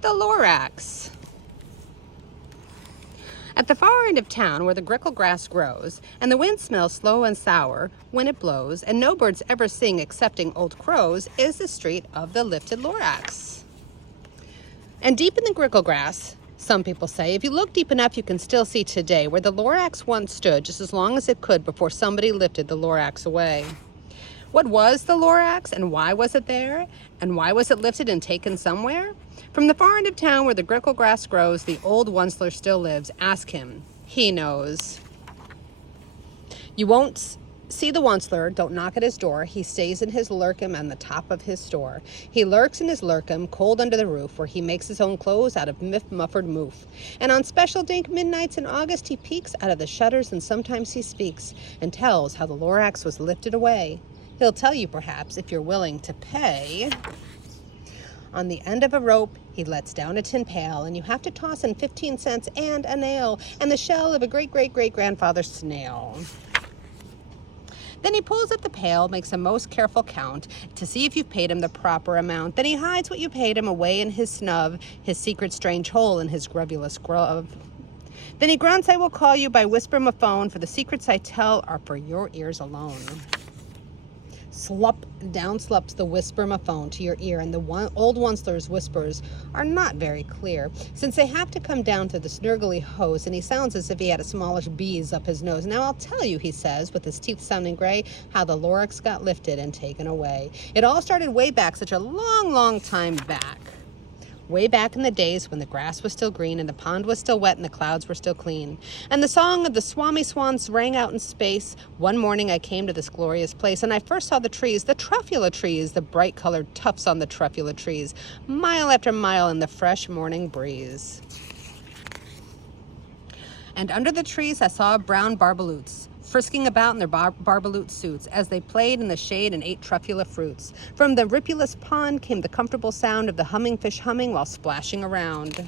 the Lorax. At the far end of town where the grickle grass grows, and the wind smells slow and sour when it blows, and no birds ever sing excepting old crows, is the street of the lifted Lorax. And deep in the grickle grass, some people say, if you look deep enough, you can still see today where the Lorax once stood just as long as it could before somebody lifted the Lorax away. What was the Lorax, and why was it there? And why was it lifted and taken somewhere? From the far end of town where the grickle grass grows, the old Onceler still lives. Ask him. He knows. You won't see the Onceler. Don't knock at his door. He stays in his lurkum on the top of his store. He lurks in his lurkum, cold under the roof, where he makes his own clothes out of muffered moof. And on special dank midnights in August, he peeks out of the shutters, and sometimes he speaks and tells how the Lorax was lifted away. He'll tell you, perhaps, if you're willing to pay. On the end of a rope, he lets down a tin pail, and you have to toss in 15 cents and a nail and the shell of a great-great-great-grandfather's snail. Then he pulls up the pail, makes a most careful count to see if you've paid him the proper amount. Then he hides what you paid him away in his snub, his secret strange hole in his grubulous glove. Then he grunts, I will call you by whisper-ma-phone, for the secrets I tell are for your ears alone. Slup, down slups the whisper-ma-phone to your ear, and the old Onceler's whispers are not very clear, since they have to come down through the snurgly hose, and he sounds as if he had a smallish bees up his nose. Now I'll tell you, he says, with his teeth sounding gray, how the Lorax got lifted and taken away. It all started way back, such a long, long time back. Way back in the days when the grass was still green and the pond was still wet and the clouds were still clean. And the song of the swami swans rang out in space. One morning I came to this glorious place, and I first saw the trees, the truffula trees, the bright-colored tufts on the truffula trees, mile after mile in the fresh morning breeze. And under the trees I saw brown barbaloots, frisking about in their barbaloot suits as they played in the shade and ate truffula fruits. From the ripulous pond came the comfortable sound of the humming fish humming while splashing around.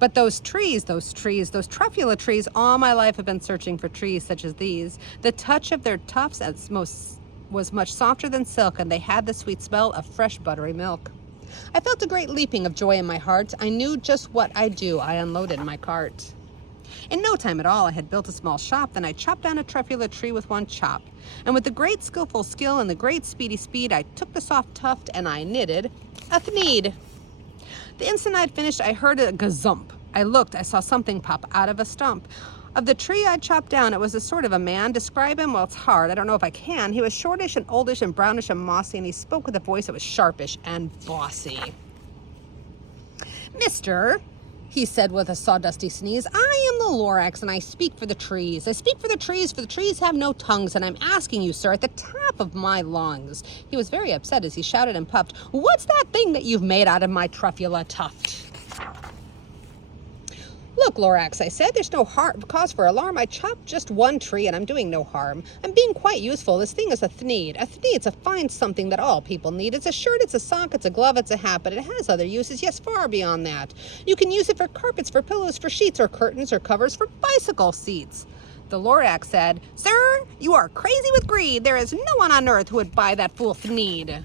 But those truffula trees, all my life have been searching for trees such as these. The touch of their tufts was much softer than silk, and they had the sweet smell of fresh buttery milk. I felt a great leaping of joy in my heart. I knew just what I'd do. I unloaded my cart. In no time at all, I had built a small shop. Then I chopped down a truffula tree with one chop. And with the great skillful skill and the great speedy speed, I took the soft tuft and I knitted a thneed. The instant I'd finished, I heard a gazump. I looked, I saw something pop out of a stump. Of the tree I'd chopped down, it was a sort of a man. Describe him, well, it's hard. I don't know if I can. He was shortish and oldish and brownish and mossy, and he spoke with a voice that was sharpish and bossy. Mister, he said with a sawdusty sneeze, I am the Lorax, and I speak for the trees. I speak for the trees have no tongues, and I'm asking you, sir, at the top of my lungs. He was very upset as he shouted and puffed, what's that thing that you've made out of my truffula tuft? Look, Lorax, I said, there's no cause for alarm. I chopped just one tree, and I'm doing no harm. I'm being quite useful. This thing is a thneed. A thneed's a fine something that all people need. It's a shirt, it's a sock, it's a glove, it's a hat, but it has other uses, yes, far beyond that. You can use it for carpets, for pillows, for sheets, or curtains, or covers, for bicycle seats. The Lorax said, Sir, you are crazy with greed. There is no one on earth who would buy that fool thneed.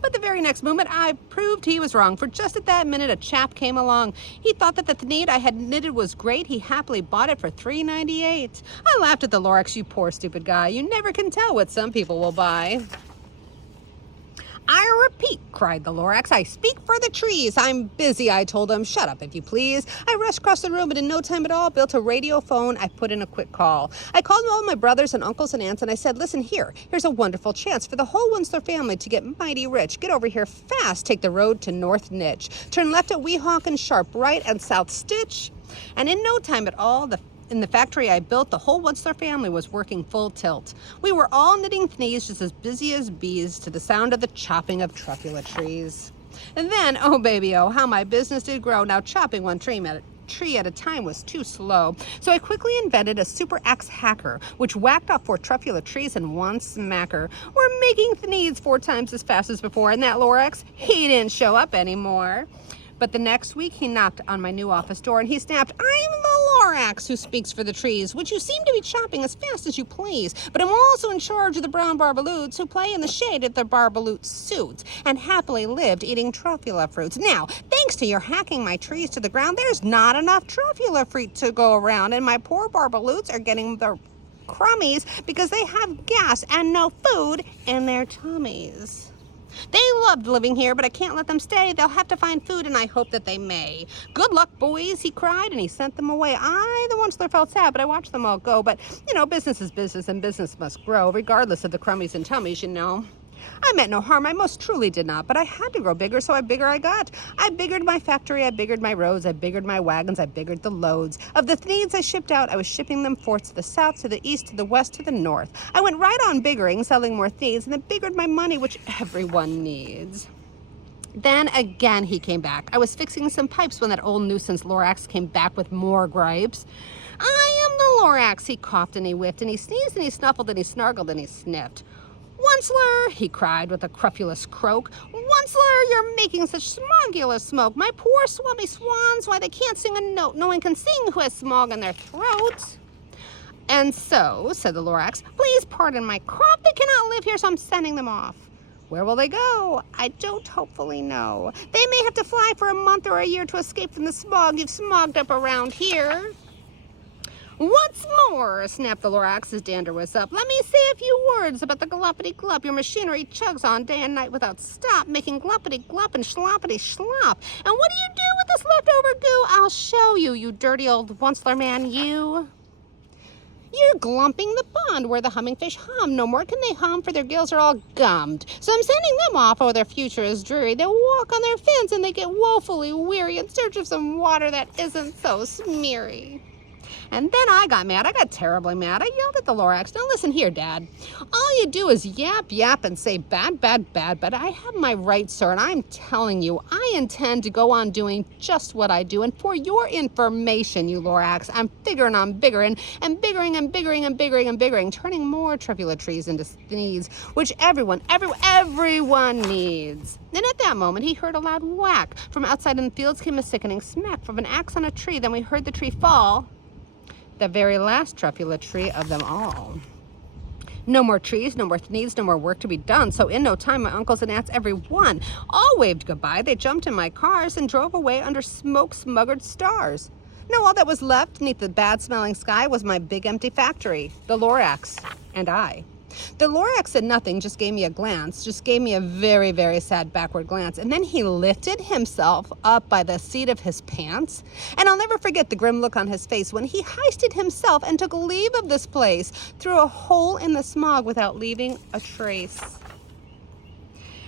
But the very next moment, I proved he was wrong, for just at that minute, a chap came along. He thought that the thneed I had knitted was great. He happily bought it for $3.98. I laughed at the Lorax, you poor stupid guy. You never can tell what some people will buy. I repeat, cried the Lorax, I speak for the trees. I'm busy, I told him. Shut up, if you please. I rushed across the room, but in no time at all, built a radio phone. I put in a quick call. I called all my brothers and uncles and aunts, and I said, listen here. Here's a wonderful chance for the whole Onceler family to get mighty rich. Get over here fast. Take the road to North Nitch. Turn left at Weehawken and sharp right and South Stitch. And in no time at all, in the factory I built, the whole Onceler family was working full tilt. We were all knitting thneeds just as busy as bees to the sound of the chopping of truffula trees. And then, oh baby, oh, how my business did grow. Now chopping one tree at a time was too slow. So I quickly invented a super axe hacker, which whacked off 4 truffula trees in one smacker. We're making thneeds 4 times as fast as before, and that Lorax, he didn't show up anymore. But the next week he knocked on my new office door and he snapped, I'm the Lorax who speaks for the trees, which you seem to be chopping as fast as you please. But I'm also in charge of the brown barbaloots who play in the shade of their barbaloot suits and happily lived eating truffula fruits. Now, thanks to your hacking my trees to the ground, there's not enough truffula fruit to go around, and my poor barbaloots are getting their crummies because they have gas and no food in their tummies. They loved living here, but I can't let them stay. They'll have to find food, and I hope that they may. Good luck, boys, he cried, and he sent them away. I, the Onceler, felt sad, but I watched them all go. But, business is business, and business must grow, regardless of the crummies and tummies. I meant no harm. I most truly did not, but I had to grow bigger, so bigger I got. I biggered my factory, I biggered my roads, I biggered my wagons, I biggered the loads. Of the needs I shipped out, I was shipping them forth to the south, to the east, to the west, to the north. I went right on biggering, selling more things, and then biggered my money, which everyone needs. Then again he came back. I was fixing some pipes when that old nuisance Lorax came back with more gripes. I am the Lorax, he coughed and he whiffed, and he sneezed and he snuffled and he snargled and he sniffed. Onceler, he cried with a crupulous croak. Onceler, you're making such smogulous smoke. My poor swummy swans, why they can't sing a note. No one can sing who has smog in their throats. And so, said the Lorax, please pardon my crop. They cannot live here, so I'm sending them off. Where will they go? I don't hopefully know. They may have to fly for a month or a year to escape from the smog you've smogged up around here. Once more, snapped the Lorax as dander was up. Let me say a few words about the gluppity-glup your machinery chugs on day and night without stop, making gluppity-glup and sloppity-slop. And what do you do with this leftover goo? I'll show you, you dirty old Onceler man, you. You're glumping the pond where the humming fish hum. No more can they hum, for their gills are all gummed. So I'm sending them off, or their future is dreary. They walk on their fins and they get woefully weary in search of some water that isn't so smeary. And then I got mad. I got terribly mad. I yelled at the Lorax. Now listen here, Dad. All you do is yap, yap, and say bad, bad, bad, but I have my rights, sir, and I'm telling you, I intend to go on doing just what I do. And for your information, you Lorax, I'm figuring on biggering and biggering and biggering and biggering and biggering, turning more truffula trees into needs, which everyone needs. Then at that moment, he heard a loud whack. From outside in the fields came a sickening smack from an axe on a tree. Then we heard the tree fall. The very last truffula tree of them all. No more trees, no more needs, no more work to be done. So in no time, my uncles and aunts, every one, all waved goodbye. They jumped in my cars and drove away under smoke-smuggered stars. No, all that was left beneath the bad-smelling sky was my big empty factory, the Lorax, and I. The Lorax said nothing, just gave me a glance, just gave me a very, very sad backward glance. And then he lifted himself up by the seat of his pants. And I'll never forget the grim look on his face when he hoisted himself and took leave of this place through a hole in the smog without leaving a trace.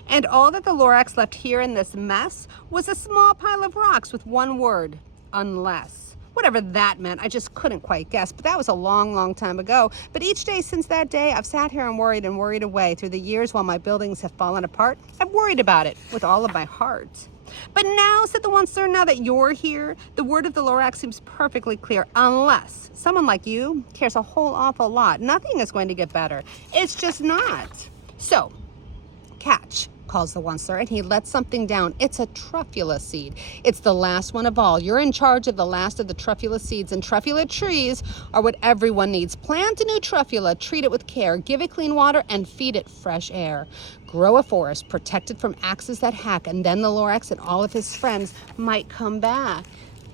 And all that the Lorax left here in this mess was a small pile of rocks with one word, unless. Whatever that meant, I just couldn't quite guess, but that was a long, long time ago. But each day since that day, I've sat here and worried away through the years while my buildings have fallen apart. I've worried about it with all of my heart. But now, said the Onceler, now that you're here, the word of the Lorax seems perfectly clear. Unless someone like you cares a whole awful lot, nothing is going to get better. It's just not. So, catch, calls the Onceler, and he lets something down. It's a truffula seed. It's the last one of all. You're in charge of the last of the truffula seeds, and truffula trees are what everyone needs. Plant a new truffula, treat it with care, give it clean water, and feed it fresh air. Grow a forest, protect it from axes that hack, and then the Lorax and all of his friends might come back.